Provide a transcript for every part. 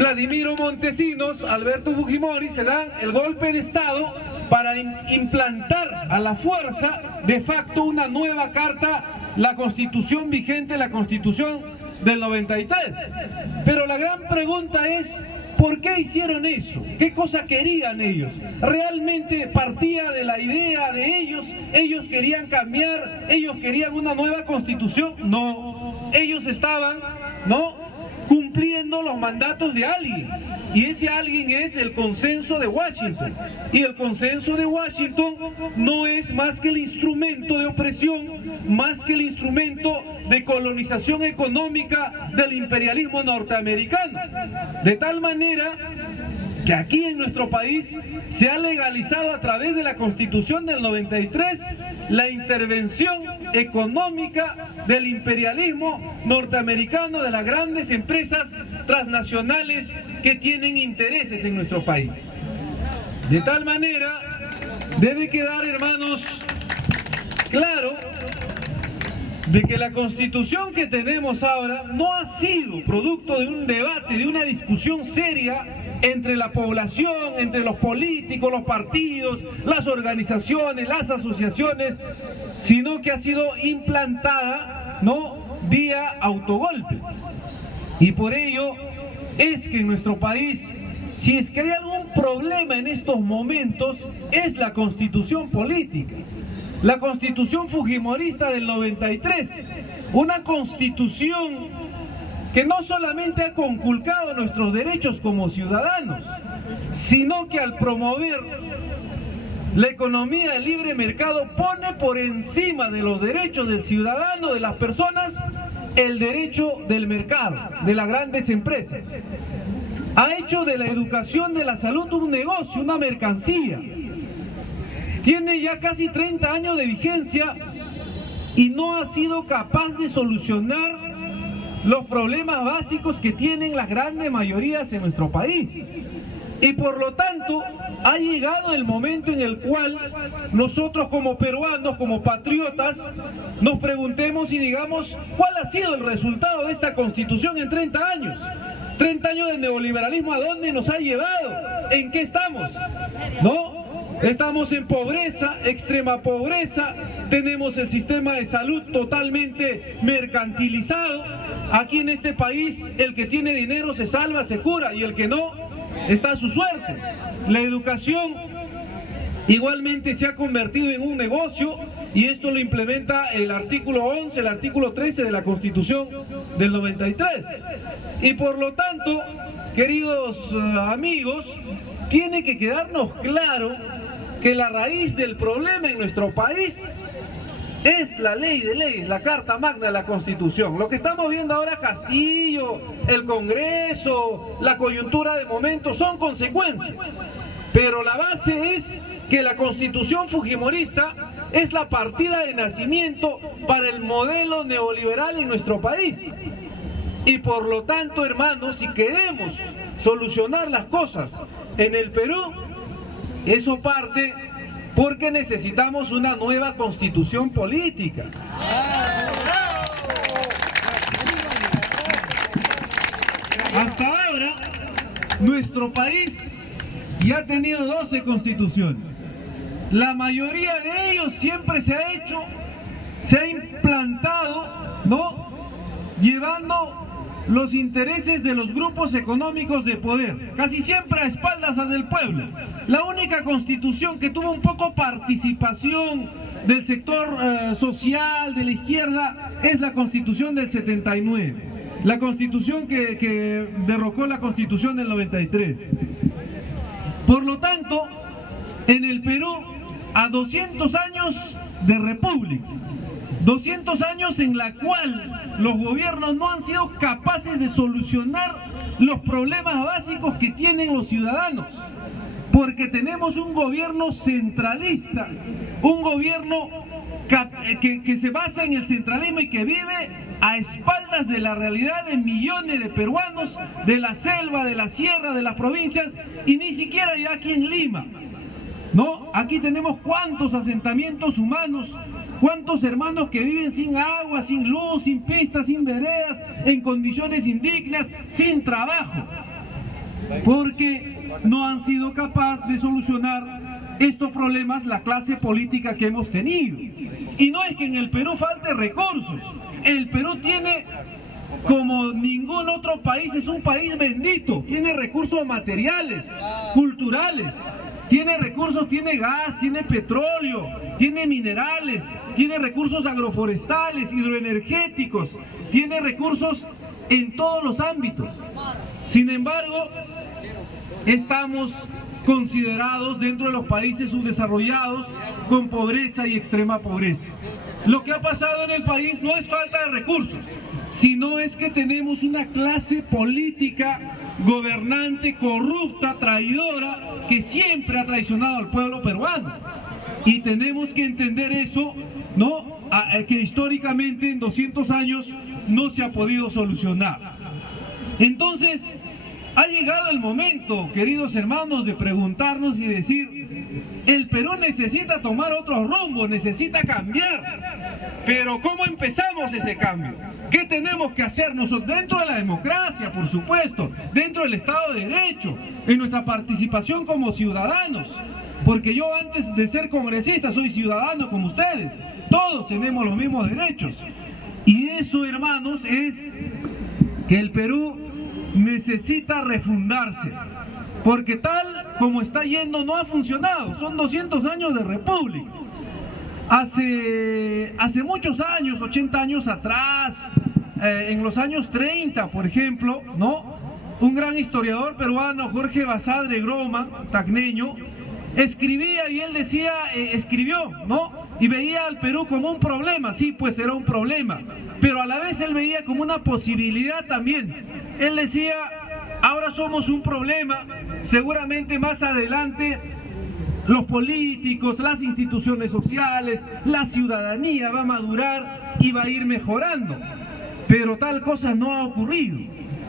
Vladimiro Montesinos, Alberto Fujimori se dan el golpe de Estado para implantar a la fuerza de facto una nueva carta, la Constitución vigente, la Constitución del 93. Pero la gran pregunta es, ¿por qué hicieron eso? ¿Qué cosa querían ellos? ¿Realmente partía de la idea de ellos? ¿Ellos querían cambiar? ¿Ellos querían una nueva Constitución? No, ellos estaban, cumpliendo los mandatos de alguien, y ese alguien es el Consenso de Washington, y el Consenso de Washington no es más que el instrumento de opresión, más que el instrumento de colonización económica del imperialismo norteamericano, de tal manera que aquí en nuestro país se ha legalizado a través de la Constitución del 93 la intervención económica del imperialismo norteamericano, de las grandes empresas transnacionales que tienen intereses en nuestro país. De tal manera, debe quedar, hermanos, claro de que la Constitución que tenemos ahora no ha sido producto de un debate, de una discusión seria entre la población, entre los políticos, los partidos, las organizaciones, las asociaciones, sino que ha sido implantada, vía autogolpe. Y por ello es que en nuestro país, si es que hay algún problema en estos momentos, es la Constitución política. La Constitución fujimorista del 93, una Constitución que no solamente ha conculcado nuestros derechos como ciudadanos, sino que al promover la economía del libre mercado pone por encima de los derechos del ciudadano, de las personas, el derecho del mercado, de las grandes empresas. Ha hecho de la educación, de la salud, un negocio, una mercancía. Tiene ya casi 30 años de vigencia y no ha sido capaz de solucionar los problemas básicos que tienen las grandes mayorías en nuestro país. Y por lo tanto, ha llegado el momento en el cual nosotros como peruanos, como patriotas, nos preguntemos y digamos, ¿cuál ha sido el resultado de esta Constitución en 30 años? 30 años de neoliberalismo, ¿a dónde nos ha llevado? ¿En qué estamos? Estamos en pobreza, extrema pobreza, tenemos el sistema de salud totalmente mercantilizado. Aquí en este país, el que tiene dinero se salva, se cura, y el que no, está a su suerte. La educación igualmente se ha convertido en un negocio, y esto lo implementa el artículo 11, el artículo 13 de la Constitución del 93. Y por lo tanto, queridos amigos, tiene que quedarnos claro que la raíz del problema en nuestro país es la ley de leyes, la Carta Magna de la Constitución. Lo que estamos viendo ahora, Castillo, el Congreso, la coyuntura de momento, son consecuencias. Pero la base es que la Constitución fujimorista es la partida de nacimiento para el modelo neoliberal en nuestro país. Y por lo tanto, hermanos, si queremos solucionar las cosas en el Perú, eso parte porque necesitamos una nueva Constitución política. Hasta ahora, nuestro país ya ha tenido 12 constituciones. La mayoría de ellos siempre se ha implantado, llevando los intereses de los grupos económicos de poder, casi siempre a espaldas del pueblo. La única constitución que tuvo un poco participación del sector social, de la izquierda, es la Constitución del 79, la constitución que derrocó la Constitución del 93. Por lo tanto, en el Perú, a 200 años de república, 200 años en la cual los gobiernos no han sido capaces de solucionar los problemas básicos que tienen los ciudadanos, porque tenemos un gobierno centralista, un gobierno que se basa en el centralismo y que vive a espaldas de la realidad de millones de peruanos, de la selva, de la sierra, de las provincias, y ni siquiera ya aquí en Lima. Aquí tenemos cuántos asentamientos humanos, cuántos hermanos que viven sin agua, sin luz, sin pistas, sin veredas, en condiciones indignas, sin trabajo. porque no han sido capaces de solucionar estos problemas la clase política que hemos tenido. Y no es que en el Perú falte recursos, el Perú tiene, como ningún otro país, es un país bendito, tiene recursos materiales, culturales, tiene recursos, tiene gas, tiene petróleo, tiene minerales, tiene recursos agroforestales, hidroenergéticos, tiene recursos en todos los ámbitos. Sin embargo, estamos considerados dentro de los países subdesarrollados con pobreza y extrema pobreza. Lo que ha pasado en el país no es falta de recursos, sino es que tenemos una clase política gobernante, corrupta, traidora, que siempre ha traicionado al pueblo peruano. Y tenemos que entender eso, ¿no? Que históricamente en 200 años no se ha podido solucionar. Entonces, ha llegado el momento, queridos hermanos, de preguntarnos y decir, el Perú necesita tomar otro rumbo, necesita cambiar. Pero ¿cómo empezamos ese cambio? ¿Qué tenemos que hacer nosotros dentro de la democracia, por supuesto, dentro del Estado de Derecho, en nuestra participación como ciudadanos? Porque yo antes de ser congresista soy ciudadano como ustedes, todos tenemos los mismos derechos. Y eso, hermanos, es que el Perú necesita refundarse, porque tal como está yendo no ha funcionado. Son 200 años de república. Hace muchos años, 80 años atrás, en los años 30, por ejemplo, ¿no? Un gran historiador peruano, Jorge Basadre Groman, tacneño, escribía y él decía, escribió, ¿no? Y veía al Perú como un problema. Sí, pues era un problema, pero a la vez él veía como una posibilidad también. Él decía, ahora somos un problema, seguramente más adelante los políticos, las instituciones sociales, la ciudadanía va a madurar y va a ir mejorando, pero tal cosa no ha ocurrido.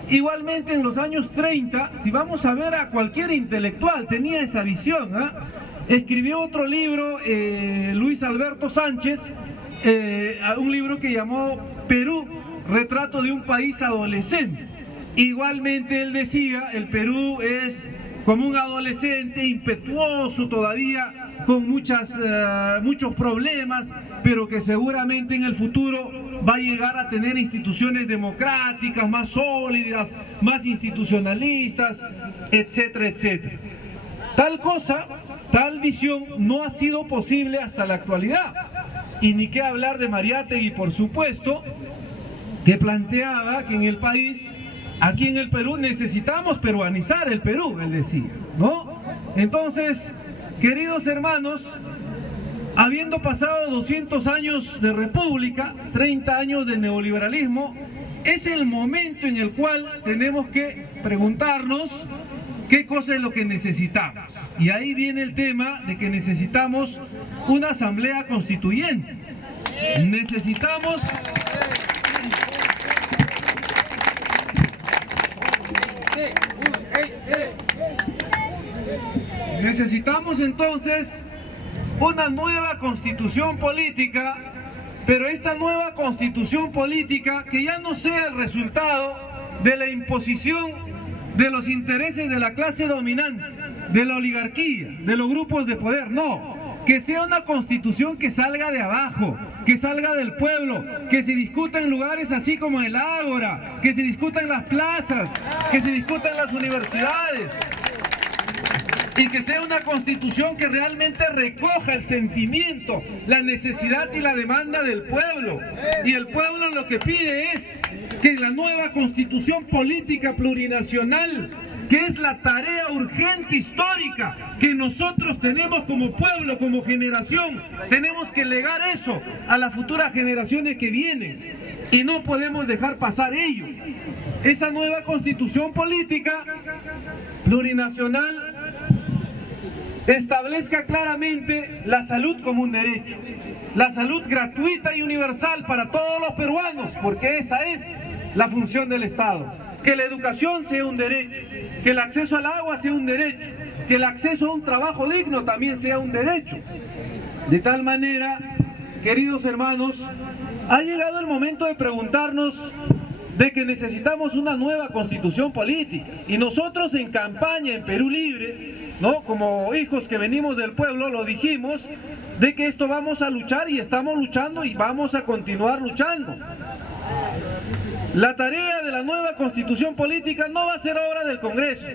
Igualmente en los años 30, si vamos a ver a cualquier intelectual, tenía esa visión, ¿eh? Escribió otro libro, Luis Alberto Sánchez, un libro que llamó Perú, retrato de un país adolescente. Igualmente él decía, el Perú es como un adolescente impetuoso todavía, con muchos problemas, pero que seguramente en el futuro va a llegar a tener instituciones democráticas más sólidas, más institucionalistas, etcétera, etcétera. Tal cosa, tal visión no ha sido posible hasta la actualidad. Y ni qué hablar de Mariátegui, por supuesto, que planteaba que en el país, aquí en el Perú, necesitamos peruanizar el Perú, él decía, ¿no? Entonces, queridos hermanos, habiendo pasado 200 años de república, 30 años de neoliberalismo, es el momento en el cual tenemos que preguntarnos qué cosa es lo que necesitamos. Y ahí viene el tema de que necesitamos una asamblea constituyente. Necesitamos entonces una nueva constitución política, pero esta nueva constitución política que ya no sea el resultado de la imposición de los intereses de la clase dominante, de la oligarquía, de los grupos de poder, no, que sea una constitución que salga de abajo, que salga del pueblo, que se discuta en lugares así como el Ágora, que se discuta en las plazas, que se discuta en las universidades, y que sea una constitución que realmente recoja el sentimiento, la necesidad y la demanda del pueblo. Y el pueblo lo que pide es que la nueva constitución política plurinacional, que es la tarea urgente histórica que nosotros tenemos como pueblo, como generación, tenemos que legar eso a las futuras generaciones que vienen y no podemos dejar pasar ello. Esa nueva constitución política plurinacional establezca claramente la salud como un derecho, la salud gratuita y universal para todos los peruanos, porque esa es la función del Estado. Que la educación sea un derecho, que el acceso al agua sea un derecho, que el acceso a un trabajo digno también sea un derecho. De tal manera, queridos hermanos, ha llegado el momento de preguntarnos de que necesitamos una nueva constitución política. Y nosotros en campaña en Perú Libre, ¿no?, como hijos que venimos del pueblo, lo dijimos, de que esto vamos a luchar y estamos luchando y vamos a continuar luchando. La tarea de la nueva constitución política no va a ser obra del Congreso,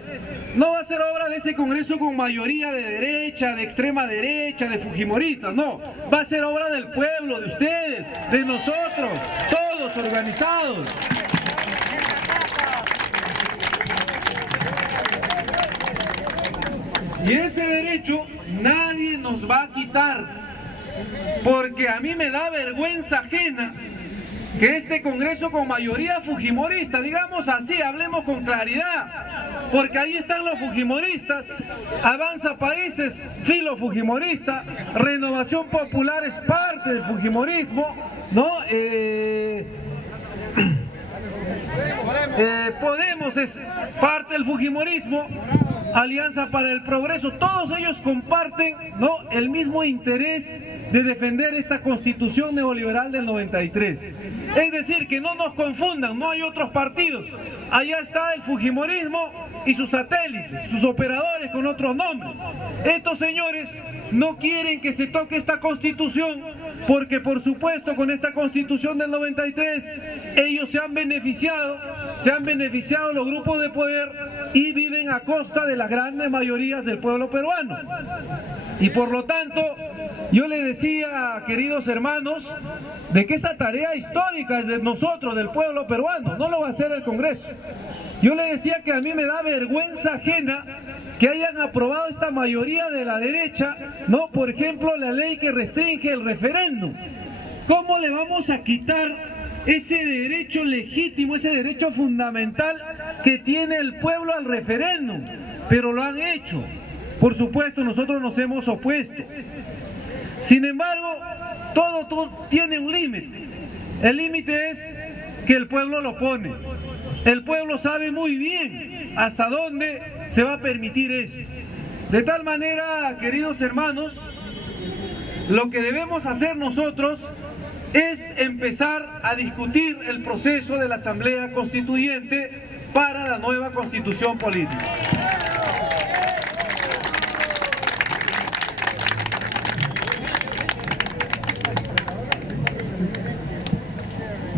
no va a ser obra de ese Congreso con mayoría de derecha, de extrema derecha, de fujimoristas, no, va a ser obra del pueblo, de ustedes, de nosotros, todos organizados. Y ese derecho nadie nos va a quitar, porque a mí me da vergüenza ajena que este Congreso con mayoría fujimorista, digamos así, hablemos con claridad, porque ahí están los fujimoristas, Avanza Países, filo fujimorista, Renovación Popular es parte del fujimorismo, ¿no? Podemos es parte del fujimorismo, Alianza para el Progreso, todos ellos comparten, ¿no?, el mismo interés de defender esta constitución neoliberal del 93. Es decir, que no nos confundan, no hay otros partidos, allá está el fujimorismo y sus satélites, sus operadores con otros nombres. Estos señores no quieren que se toque esta constitución porque, por supuesto, con esta constitución del 93 ellos se han beneficiado los grupos de poder y viven a costa de las grandes mayorías del pueblo peruano. Y por lo tanto, yo les decía, queridos hermanos, de que esa tarea histórica es de nosotros, del pueblo peruano, no lo va a hacer el Congreso. Yo les decía que a mí me da vergüenza ajena que hayan aprobado esta mayoría de la derecha, ¿no?, por ejemplo, la ley que restringe el referéndum. ¿Cómo le vamos a quitar ese derecho legítimo, ese derecho fundamental que tiene el pueblo al referéndum? Pero lo han hecho. Por supuesto, nosotros nos hemos opuesto. Sin embargo, todo tiene un límite. El límite es que el pueblo lo pone. El pueblo sabe muy bien hasta dónde se va a permitir eso. De tal manera, queridos hermanos, lo que debemos hacer nosotros es empezar a discutir el proceso de la Asamblea Constituyente para la nueva Constitución Política.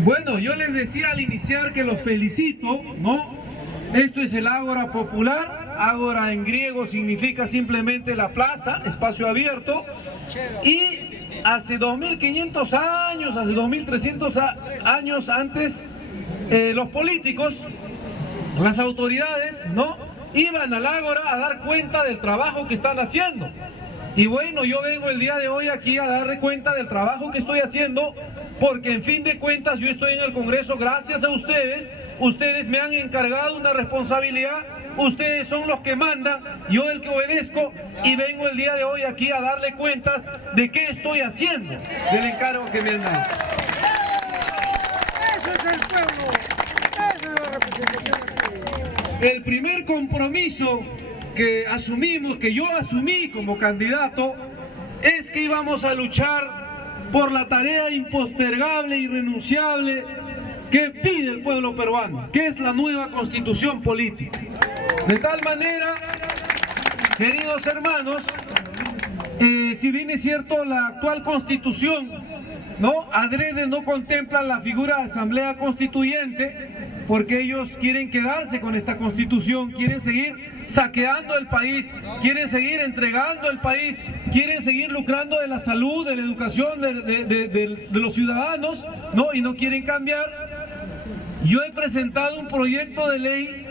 Bueno, yo les decía al iniciar que los felicito, ¿no? Esto es el Ágora Popular. Ágora en griego significa simplemente la plaza, espacio abierto. Y hace 2500 años, hace 2300 años antes, los políticos, las autoridades, ¿no?, iban al Ágora a dar cuenta del trabajo que están haciendo. Y bueno, yo vengo el día de hoy aquí a darle cuenta del trabajo que estoy haciendo, porque en fin de cuentas yo estoy en el Congreso gracias a ustedes. Ustedes me han encargado una responsabilidad, ustedes son los que mandan, yo el que obedezco, y vengo el día de hoy aquí a darle cuentas de qué estoy haciendo, del encargo que me han dado. ¡Eso es el pueblo! ¡Esa es la representación! El primer compromiso que asumimos, que yo asumí como candidato, es que íbamos a luchar por la tarea impostergable e irrenunciable que pide el pueblo peruano, que es la nueva constitución política. De tal manera, queridos hermanos, si bien es cierto la actual constitución, ¿no?, adrede no contempla la figura de asamblea constituyente, porque ellos quieren quedarse con esta constitución, quieren seguir saqueando el país, quieren seguir entregando el país, quieren seguir lucrando de la salud, de la educación de los ciudadanos, ¿no?, y no quieren cambiar. Yo he presentado un proyecto de ley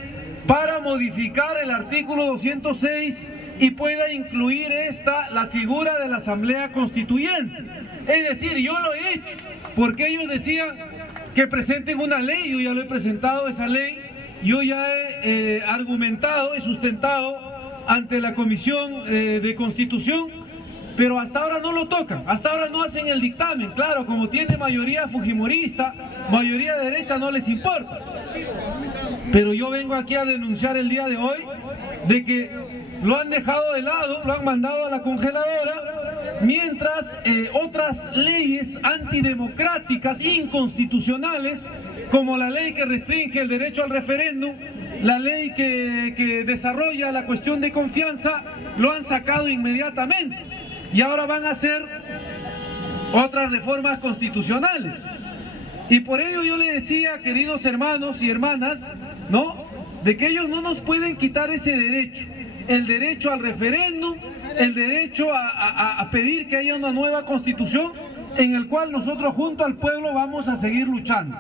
para modificar el artículo 206 y pueda incluir la figura de la Asamblea Constituyente. Es decir, yo lo he hecho, porque ellos decían que presenten una ley. Yo ya lo he presentado esa ley, yo ya he argumentado, he sustentado ante la Comisión de Constitución, pero hasta ahora no lo tocan, hasta ahora no hacen el dictamen. Claro, como tiene mayoría fujimorista, mayoría de derecha, no les importa. Pero yo vengo aquí a denunciar el día de hoy de que lo han dejado de lado, lo han mandado a la congeladora, mientras otras leyes antidemocráticas, inconstitucionales, como la ley que restringe el derecho al referéndum, la ley que desarrolla la cuestión de confianza, lo han sacado inmediatamente. Y ahora van a hacer otras reformas constitucionales. Y por ello yo le decía, queridos hermanos y hermanas, ¿no?, de que ellos no nos pueden quitar ese derecho, el derecho al referéndum, el derecho a pedir que haya una nueva constitución, en el cual nosotros junto al pueblo vamos a seguir luchando.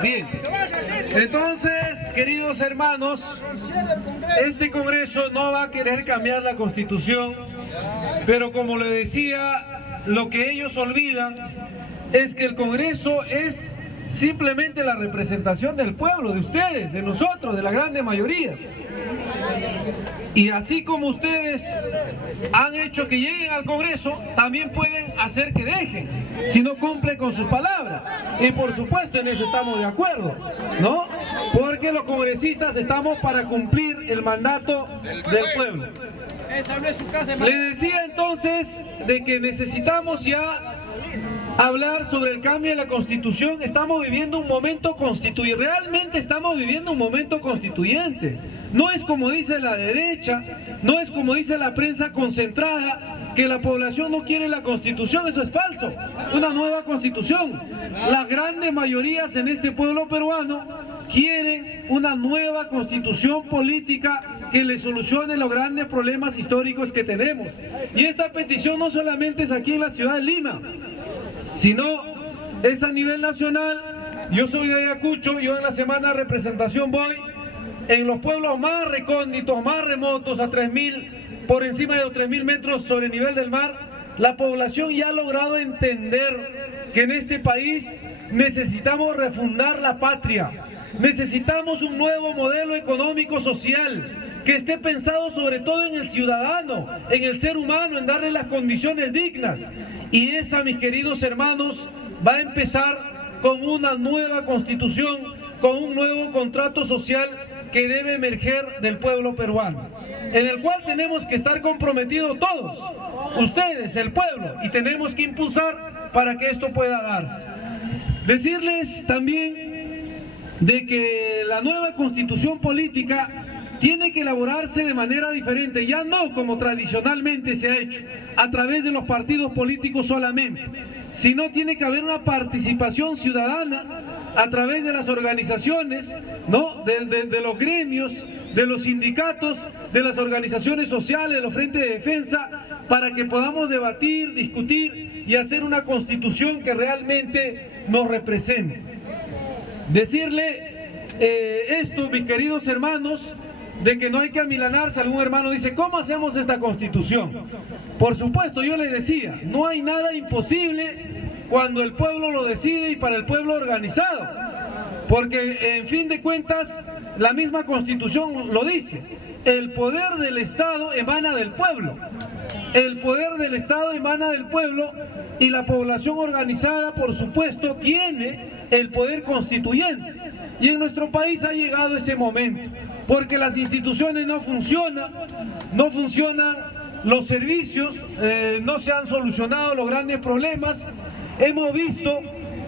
Bien, entonces, queridos hermanos, este Congreso no va a querer cambiar la Constitución, pero como le decía, lo que ellos olvidan es que el Congreso es simplemente la representación del pueblo, de ustedes, de nosotros, de la grande mayoría. Y así como ustedes han hecho que lleguen al Congreso, también pueden hacer que dejen, si no cumplen con su palabra. Y por supuesto en eso estamos de acuerdo, ¿no? Porque los congresistas estamos para cumplir el mandato del pueblo. Le decía entonces de que necesitamos ya hablar sobre el cambio de la Constitución. Estamos viviendo un momento constituyente, realmente estamos viviendo un momento constituyente. No es como dice la derecha, no es como dice la prensa concentrada, que la población no quiere la Constitución. Eso es falso, una nueva Constitución. Las grandes mayorías en este pueblo peruano quieren una nueva Constitución política que le solucione los grandes problemas históricos que tenemos. Y esta petición no solamente es aquí en la ciudad de Lima, sino es a nivel nacional. Yo soy de Ayacucho, yo en la semana de representación voy en los pueblos más recónditos, más remotos, a 3.000, por encima de los 3.000 metros sobre el nivel del mar. La población ya ha logrado entender que en este país necesitamos refundar la patria, necesitamos un nuevo modelo económico social que esté pensado sobre todo en el ciudadano, en el ser humano, en darle las condiciones dignas. Y esa, mis queridos hermanos, va a empezar con una nueva Constitución, con un nuevo contrato social que debe emerger del pueblo peruano, en el cual tenemos que estar comprometidos todos, ustedes, el pueblo, y tenemos que impulsar para que esto pueda darse. Decirles también de que la nueva Constitución política tiene que elaborarse de manera diferente, ya no como tradicionalmente se ha hecho, a través de los partidos políticos solamente, sino tiene que haber una participación ciudadana a través de las organizaciones, ¿no?, de los gremios, de los sindicatos, de las organizaciones sociales, de los frentes de defensa, para que podamos debatir, discutir y hacer una Constitución que realmente nos represente. Decirle esto, mis queridos hermanos, de que no hay que amilanarse. Algún hermano dice, ¿cómo hacemos esta Constitución? Por supuesto, yo les decía, no hay nada imposible cuando el pueblo lo decide y para el pueblo organizado, porque en fin de cuentas la misma Constitución lo dice: el poder del Estado emana del pueblo, el poder del Estado emana del pueblo, y la población organizada, por supuesto, tiene el poder constituyente. Y en nuestro país ha llegado ese momento, porque las instituciones no funcionan los servicios, no se han solucionado los grandes problemas. Hemos visto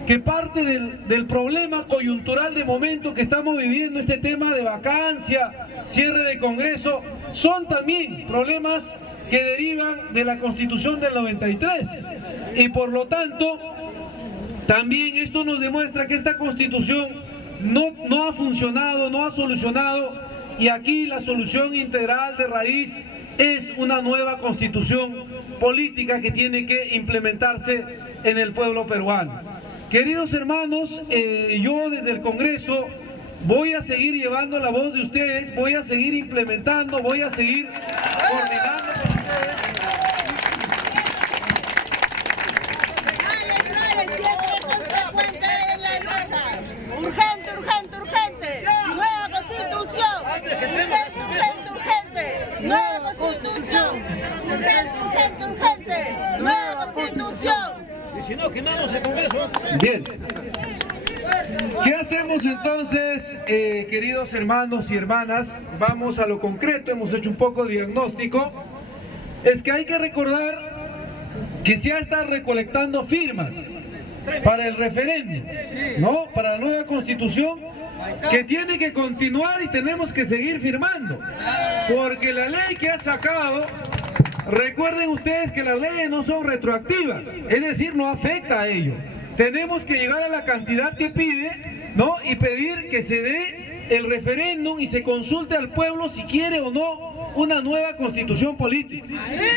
que parte del problema coyuntural de momento que estamos viviendo, este tema de vacancia, cierre de Congreso, son también problemas que derivan de la Constitución del 93. Y por lo tanto, también esto nos demuestra que esta Constitución no ha funcionado, no ha solucionado, y aquí la solución integral de raíz es una nueva Constitución política que tiene que implementarse en el pueblo peruano. Queridos hermanos, yo desde el Congreso voy a seguir llevando la voz de ustedes, voy a seguir implementando, voy a seguir coordinando con ustedes. Siempre consecuente en la lucha. Urgente, urgente, urgente. Nueva Constitución. Bien. ¿Qué hacemos entonces, queridos hermanos y hermanas? Vamos a lo concreto, hemos hecho un poco de diagnóstico. Es que hay que recordar que se ha estado recolectando firmas para el referéndum, ¿no? Para la nueva constitución, que tiene que continuar y tenemos que seguir firmando. Porque la ley que ha sacado, recuerden ustedes que las leyes no son retroactivas, es decir, no afecta a ello. Tenemos que llegar a la cantidad que pide, ¿no? Y pedir que se dé el referéndum y se consulte al pueblo si quiere o no una nueva constitución política.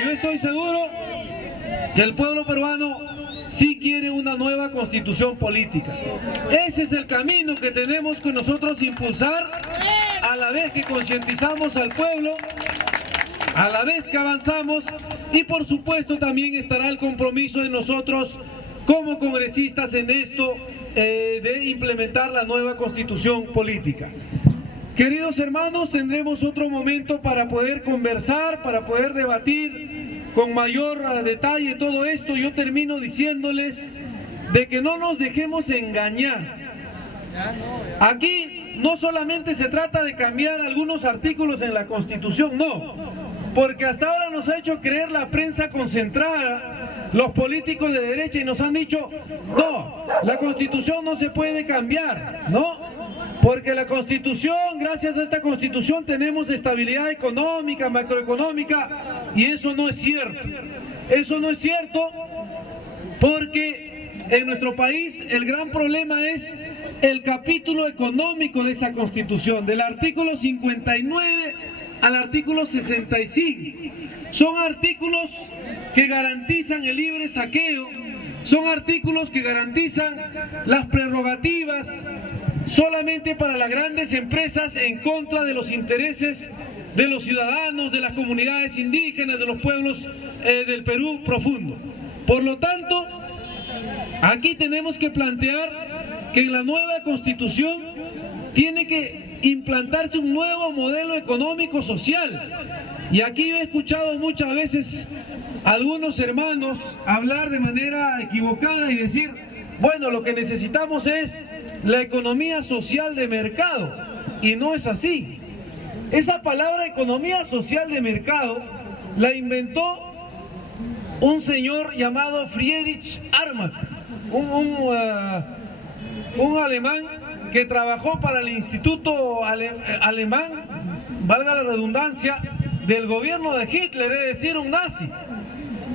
Yo estoy seguro que el pueblo peruano sí quiere una nueva constitución política. Ese es el camino que tenemos que nosotros impulsar, a la vez que concientizamos al pueblo, a la vez que avanzamos, y por supuesto también estará el compromiso de nosotros como congresistas en esto de implementar la nueva constitución política. Queridos hermanos, tendremos otro momento para poder conversar, para poder debatir con mayor detalle todo esto. Yo termino diciéndoles de que no nos dejemos engañar. Aquí no solamente se trata de cambiar algunos artículos en la Constitución, no, porque hasta ahora nos ha hecho creer la prensa concentrada, los políticos de derecha, y nos han dicho, no, la Constitución no se puede cambiar, ¿no? Porque la Constitución, gracias a esta Constitución tenemos estabilidad económica, macroeconómica, y eso no es cierto. Eso no es cierto porque en nuestro país el gran problema es el capítulo económico de esa Constitución, del artículo 59 al artículo 65. Son artículos que garantizan el libre saqueo, son artículos que garantizan las prerrogativas solamente para las grandes empresas en contra de los intereses de los ciudadanos, de las comunidades indígenas, de los pueblos del Perú profundo. Por lo tanto, aquí tenemos que plantear que en la nueva Constitución tiene que implantarse un nuevo modelo económico social. Y aquí yo he escuchado muchas veces a algunos hermanos hablar de manera equivocada y decir, bueno, lo que necesitamos es la economía social de mercado, y no es así. Esa palabra economía social de mercado la inventó un señor llamado Friedrich Armach, un alemán que trabajó para el Instituto Alemán, valga la redundancia, del gobierno de Hitler, es decir, un nazi,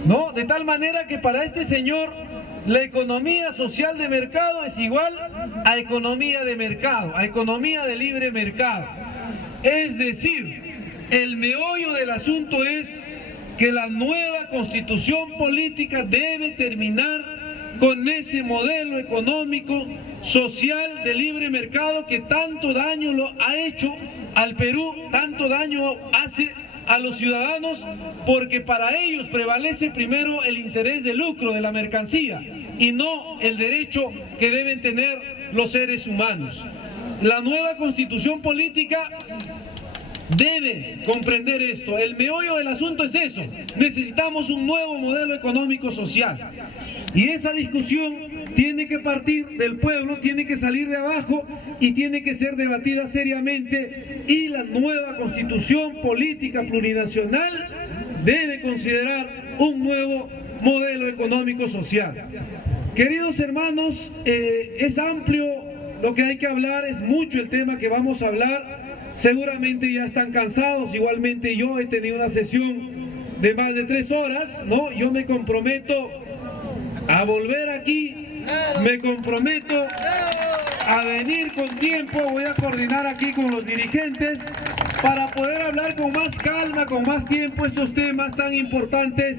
¿no? De tal manera que para este señor la economía social de mercado es igual a economía de mercado, a economía de libre mercado. Es decir, el meollo del asunto es que la nueva constitución política debe terminar con ese modelo económico social de libre mercado que tanto daño lo ha hecho al Perú, tanto daño hace a los ciudadanos, porque para ellos prevalece primero el interés de lucro de la mercancía y no el derecho que deben tener los seres humanos. La nueva constitución política debe comprender esto. El meollo del asunto es eso. Necesitamos un nuevo modelo económico social. Y esa discusión tiene que partir del pueblo, tiene que salir de abajo y tiene que ser debatida seriamente. Y la nueva constitución política plurinacional debe considerar un nuevo modelo económico social. Queridos hermanos, es amplio lo que hay que hablar, es mucho el tema que vamos a hablar. Seguramente ya están cansados, igualmente yo he tenido una sesión de más de 3 horas, ¿no? Yo me comprometo a volver aquí, me comprometo a venir con tiempo, voy a coordinar aquí con los dirigentes para poder hablar con más calma, con más tiempo estos temas tan importantes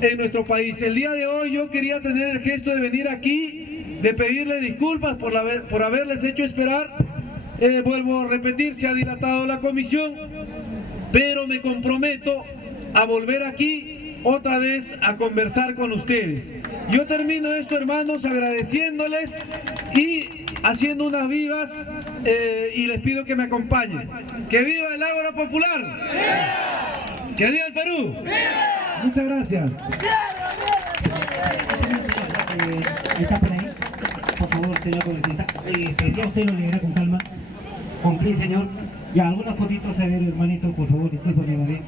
en nuestro país. El día de hoy yo quería tener el gesto de venir aquí, de pedirle disculpas por haberles hecho esperar. Vuelvo a repetir, se ha dilatado la comisión, pero me comprometo a volver aquí otra vez a conversar con ustedes. Yo termino esto, hermanos, agradeciéndoles y haciendo unas vivas y les pido que me acompañen. ¡Que viva el Ágora Popular! ¡Viva! ¡Que viva el Perú! ¡Viva! Muchas gracias. ¿Está por ahí? señor congresista. Ya usted lo leerá con calma. Cumplir, señor. Ya, algunas fotitos a ver, hermanito, por favor, discúlpame, ¿vale?